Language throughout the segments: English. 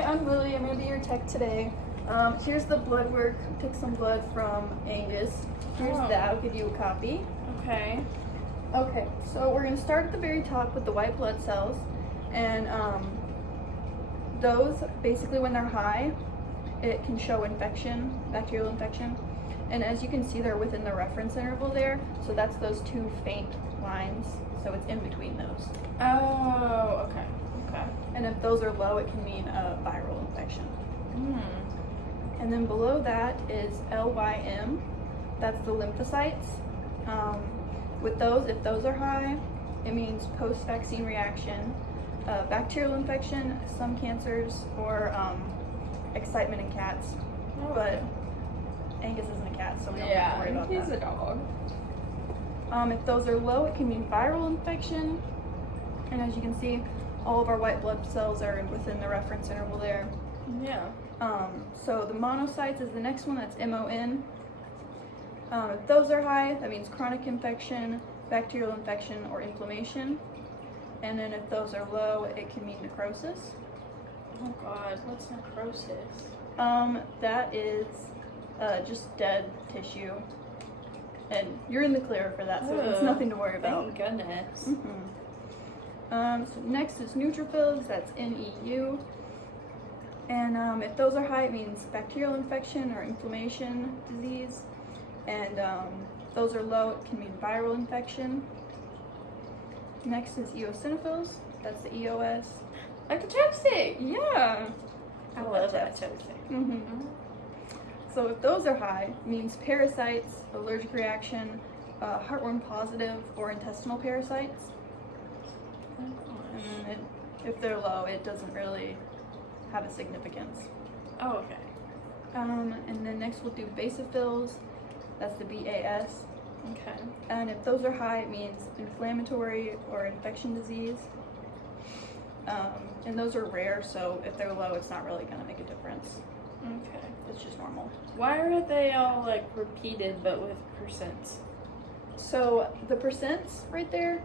Hi, I'm Lily. I'm going to be your tech today. Here's the blood work. Took some blood from Angus. Here's that. I'll give you a copy. Okay. Okay, so we're going to start at the very top with the white blood cells. And those, basically when they're high, it can show infection, bacterial infection. And as you can see, they're within the reference interval there. So that's those two faint lines. So it's in between those. Oh, okay. Okay. And if those are low, it can mean a viral infection. And then below that is LYM. That's the lymphocytes. With those, if those are high, it means post-vaccine reaction, bacterial infection, some cancers, or excitement in cats. Oh, but Angus isn't a cat, so we don't have to worry about that. He's a dog. If those are low, it can mean viral infection. And as you can see, all of our white blood cells are within the reference interval there. Yeah. So the monocytes is the next one, that's MON. If those are high, that means chronic infection, bacterial infection, or inflammation. And then if those are low, it can mean necrosis. Oh God, what's necrosis? That is just dead tissue. And you're in the clear for that, so it's nothing to worry about. Thank goodness. So next is neutrophils, that's NEU. And if those are high, it means bacterial infection or inflammation disease. And if those are low, it can mean viral infection. Next is eosinophils, that's the EOS. Like the chapstick. Yeah. I love that chapstick. So if those are high, it means parasites, allergic reaction, heartworm positive, or intestinal parasites. And then if they're low, it doesn't really have a significance. Oh, okay. And then next we'll do basophils, that's the BAS. Okay. And if those are high, it means inflammatory or infection disease. And those are rare, so if they're low, it's not really going to make a difference. Okay. It's just normal. Why are they all like repeated but with percents? So the percents right there,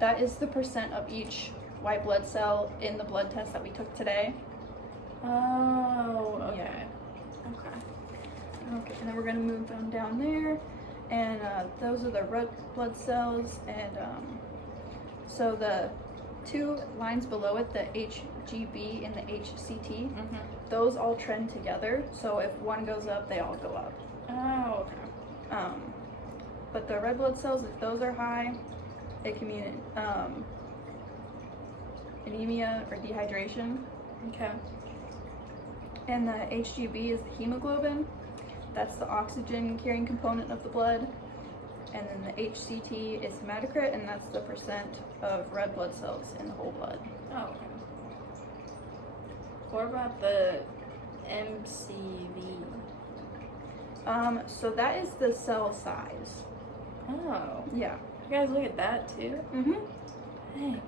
that is the percent of each white blood cell in the blood test that we took today. Oh, okay. Yeah. Okay. Okay, and then we're going to move on down there, and those are the red blood cells, and so the two lines below it, the HGB and the HCT, those all trend together, so if one goes up, they all go up. Oh, okay. But the red blood cells, if those are high, it can mean anemia or dehydration. Okay. And the HGB is the hemoglobin. That's the oxygen carrying component of the blood. And then the HCT is hematocrit, and that's the percent of red blood cells in the whole blood. Oh, okay. What about the MCV? So that is the cell size. Oh. Yeah. You guys look at that too? Dang.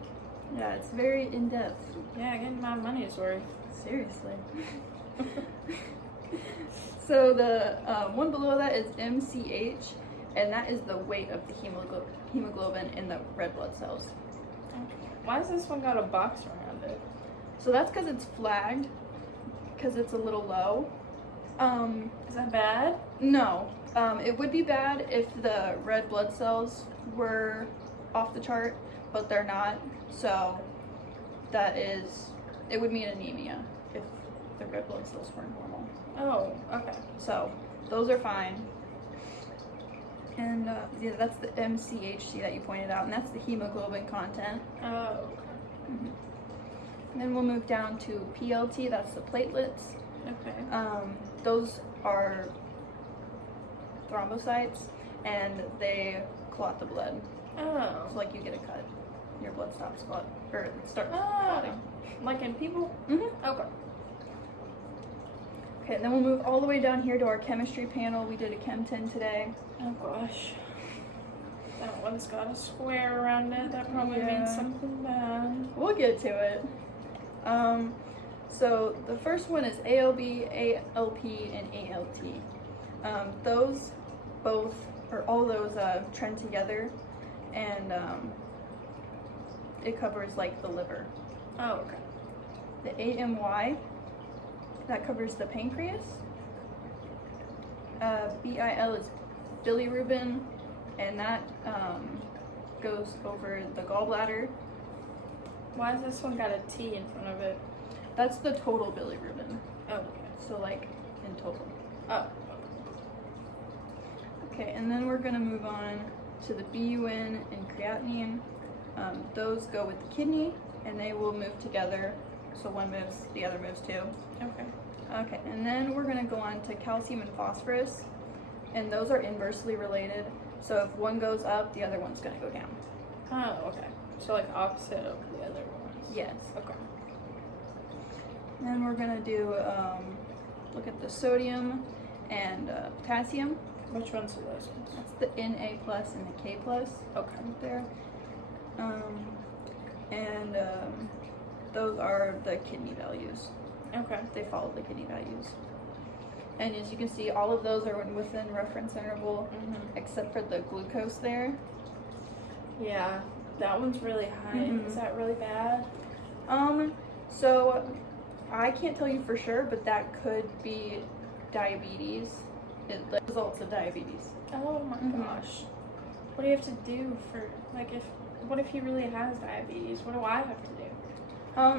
Yeah, it's very in-depth. Yeah, getting my money's worth. Seriously. So the one below that is MCH, and that is the weight of the hemoglobin in the red blood cells. Okay. Why has this one got a box around it? So that's because it's flagged, because it's a little low. Is that bad? No. It would be bad if the red blood cells were off the chart, but they're not. So it would mean anemia if the red blood cells were normal. Oh, okay. So those are fine. And yeah, that's the MCHC that you pointed out, and that's the hemoglobin content. Oh, okay. And then we'll move down to PLT, that's the platelets. Okay. Those are thrombocytes, and they clot the blood. Oh. So like you get a cut, your blood stops clotting, or it starts clotting. Like in people? Okay. Okay, and then we'll move all the way down here to our chemistry panel. We did a Chem 10 today. Oh gosh. That one's got a square around it. That probably means something bad. We'll get to it. So the first one is ALB, ALP, and ALT. Those both, or all those trend together, and it covers like the liver. Oh, okay. The AMY, that covers the pancreas. BIL is bilirubin, and that goes over the gallbladder. Why has this one got a T in front of it? That's the total bilirubin. Oh, okay. So like in total. Oh. Okay, and then we're gonna move on to the BUN and creatinine. Those go with the kidney, and they will move together. So one moves, the other moves too. Okay. Okay, and then we're gonna go on to calcium and phosphorus, and those are inversely related. So if one goes up, the other one's gonna go down. Oh, okay. So like opposite of the other ones. Yes. Okay. Then we're gonna do look at the sodium and potassium. Which ones are those ones? That's the Na plus and the K plus. Okay. Right there. Those are the kidney values. Okay. They follow the kidney values. And as you can see, all of those are within reference interval, except for the glucose there. Yeah, that one's really high. Is that really bad? So I can't tell you for sure, but that could be diabetes. It results of diabetes. Oh my gosh. What do you have to do for, like, what if he really has diabetes? What do I have to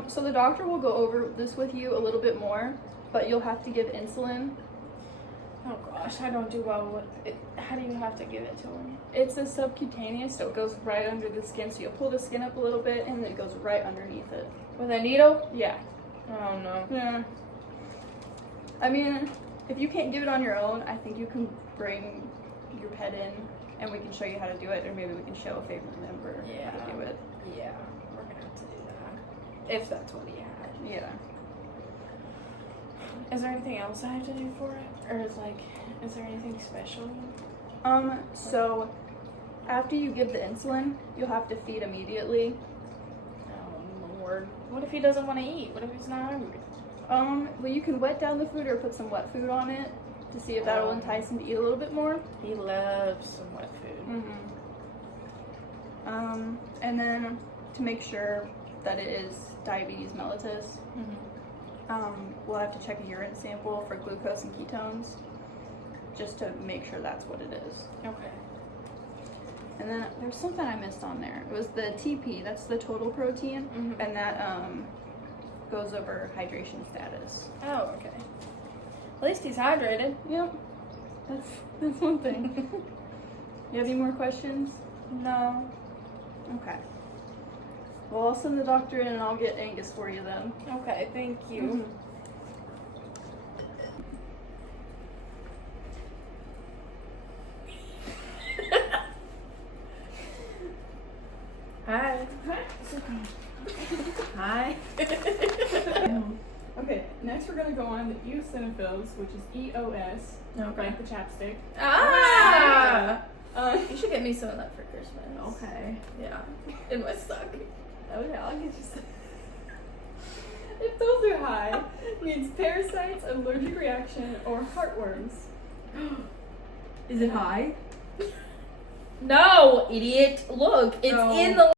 do? So the doctor will go over this with you a little bit more, but you'll have to give insulin. Oh gosh, I don't do well with it. How do you have to give it to him? It's a subcutaneous, so it goes right under the skin. So you'll pull the skin up a little bit, and then it goes right underneath it. With a needle? Yeah. Oh no. Yeah. I mean, if you can't do it on your own, I think you can bring your pet in, and we can show you how to do it, or maybe we can show a family member how to do it. Yeah, we're gonna have to do that. If that's what he had. Yeah. Is there anything else I have to do for it? Or is there anything special? So after you give the insulin, you'll have to feed immediately. Oh Lord. What if he doesn't want to eat? What if he's not hungry? Well, you can wet down the food or put some wet food on it to see if that will entice him to eat a little bit more. He loves some wet food. And then to make sure that it is diabetes mellitus, we'll have to check a urine sample for glucose and ketones, just to make sure that's what it is. Okay. And then there's something I missed on there. It was the TP, that's the total protein, and that goes over hydration status. Oh, okay. At least he's hydrated. Yep, that's one thing. You have any more questions? No. Okay. Well, I'll send the doctor in and I'll get Angus for you then. Okay, thank you. Hi. Hi. Okay, next we're gonna go on to eosinophils, which is EOS, like the chapstick. Ah! You should get me some of that for Christmas. Okay. Yeah. In my sock. Okay, I'll get you some. If those are high, it means parasites, allergic reaction, or heartworms. Is it high? No, idiot. Look, it's in the